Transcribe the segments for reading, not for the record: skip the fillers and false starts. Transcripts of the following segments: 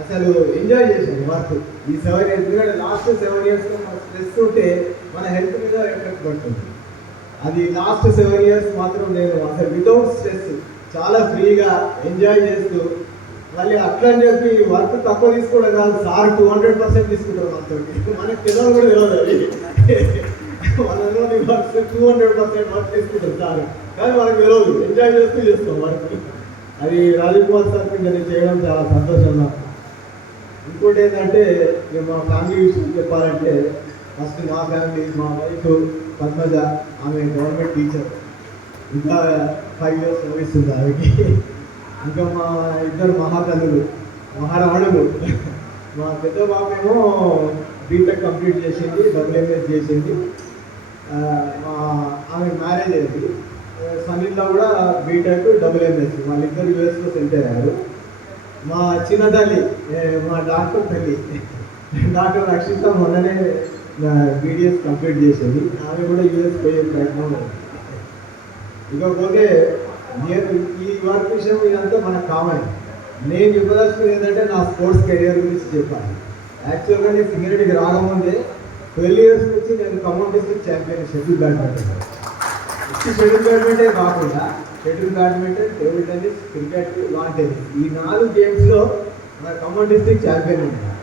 అసలు ఎంజాయ్ చేసాను వర్క్. ఈ 7 ఇయర్స్, ఎందుకంటే లాస్ట్ 7 ఇయర్స్లో మన స్ట్రెస్ ఉంటే మన హెల్త్ మీద ఎఫెక్ట్ పడుతుంది. అది లాస్ట్ 7 ఇయర్స్ మాత్రం నేను అసలు వితౌట్ స్ట్రెస్ చాలా ఫ్రీగా ఎంజాయ్ చేస్తూ, మళ్ళీ అట్లా అని చెప్పి వర్క్ తక్కువ తీసుకోవడం కాదు, సార్ 200% తీసుకుంటారు మనతో. మనకి తెలియదు కూడా తెలియదు అది. మనలోని వర్క్ 200% వర్క్ తీసుకుంటారు సార్, కానీ మనకు తెలియదు, ఎంజాయ్ చేస్తూ చేస్తాం వర్క్. అది రాజీవ్ కుమార్ సార్ నేను చేయడం చాలా సంతోషం నాకు. ఇంకోటి ఏంటంటే మా ఫ్యామిలీ విషయం చెప్పాలంటే, ఫస్ట్ మా ఫ్యామిలీ, మా వైఫ్ పద్మజ, ఆమె గవర్నమెంట్ టీచర్, ఇంకా 5 ఇయర్స్ చదివిస్తుంది ఆమెకి. ఇంకా మా ఇద్దరు మహాతల్లులు, మహారాణులు. మా పెద్ద బాబేమో బీటెక్ కంప్లీట్ చేసింది, WMS చేసింది. ఆమె మ్యారేజ్ అయింది. సనీల్లో కూడా బీటెక్ WMS, వాళ్ళిద్దరు యూఎస్లో సెటిల్ అయ్యారు. మా చిన్న తల్లి, మా డాక్టర్ తల్లి, డాక్టర్ రక్షిత, మొన్ననే BDS కంప్లీట్ చేసేది. ఆమె కూడా యూఎస్ పోయే ప్రయత్నం. ఇకపోతే నేను ఈ వర్క్ విషయం ఇదంతా మనకు కామన్. నేను చెప్పదలుచుకుంది ఏంటంటే నా స్పోర్ట్స్ కెరియర్ గురించి చెప్పాలి. యాక్చువల్గా నేను సింగరేణికి రాకముందే 12 ఇయర్స్ నుంచి నేను Khammam district champion shuttle badminton. Shuttle బ్యాడ్మింటనే కాకుండా shuttle badminton, table tennis, cricket, lawn tennis, ఈ 4 గేమ్స్లో మన ఖమ్మం డిస్ట్రిక్ట్ ఛాంపియన్ ఉంటాను.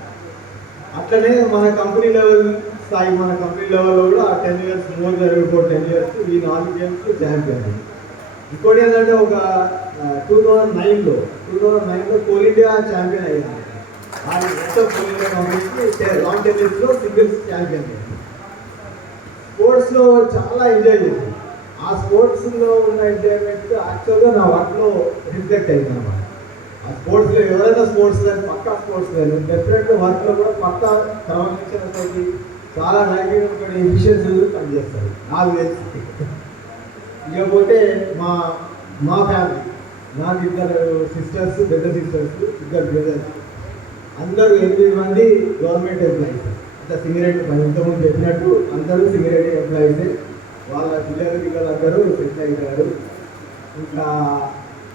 అట్లనే మన కంపెనీ లెవెల్ స్థాయి, మన కంపెనీ లెవెల్లో కూడా 10 ఇయర్స్, మోర్ దెన్ 10 ఇయర్స్ ఈ 4 గేమ్స్లో ఛాంపియన్ అయింది. ఇంకోటి ఏంటంటే ఒక 2009లో కోల్ ఇండియా ఛాంపియన్ అయ్యింది. అది మొత్తం కోల్ ఇండియా కంపెనీకి లాన్ టెన్నిస్లో సింగిల్స్ ఛాంపియన్ అయ్యింది. స్పోర్ట్స్లో చాలా ఎంజాయ్ చేసింది. ఆ స్పోర్ట్స్లో ఉన్న ఎంజాయ్మెంట్ యాక్చువల్గా నా వర్క్లో రిఫ్లెక్ట్ అయింది అన్నమాట. ఆ స్పోర్ట్స్లో ఎవరైనా స్పోర్ట్స్ కానీ పక్కా స్పోర్ట్స్ కానీ డెఫినెట్గా వర్క్లో కూడా పక్కా క్రమశిక్షణతోటి చాలా నైపుణ్యంతో ఎఫిషియన్సీ పనిచేస్తారు నాకు తెలిసి. ఇకపోతే మా ఫ్యామిలీ, నాకు 2 సిస్టర్స్, పెద్ద సిస్టర్స్, 2 బ్రదర్స్, అందరూ 8 మంది గవర్నమెంట్ ఎంప్లాయీస్. అంటే సింగరేణి ఇంతకుముందు చెప్పినట్టు అందరూ సింగరేణి ఎంప్లాయీసే. వాళ్ళ పిల్లలందరూ సెటిల్ అయినారు. ఇంకా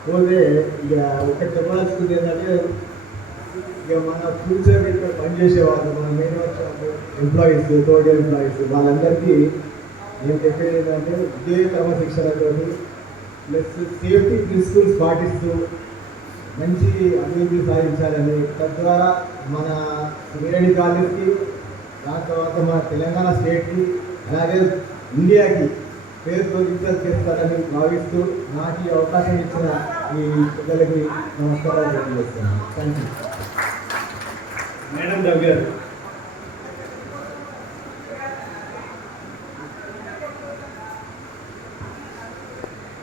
పోతే ఇక ఒకటి చెప్పాల్సింది ఏంటంటే, ఇక మన ఫ్యూచర్ ఇక్కడ పనిచేసేవాళ్ళు, మన మెయిన్ ఎంప్లాయీస్, తోటి ఎంప్లాయీస్, వాళ్ళందరికీ నేను చెప్పేది ఏంటంటే ఇదే క్రమశిక్షణతో ప్లస్ సేఫ్టీ ప్రిన్సిపల్స్ పాటిస్తూ మంచి అభివృద్ధి సాధించాలని, తద్వారా మన సింగరేణి కాలేజ్కి, దాని తర్వాత మన తెలంగాణ స్టేట్కి, అలాగే ఇండియాకి పేరు ప్రతిష్టలు చేస్తారని భావిస్తూ నాకు ఈ అవకాశం ఇచ్చిన ఈ పిల్లలకి నమస్కారాలు తెలియజేస్తున్నాను. Thank you. మేడం దగ్గర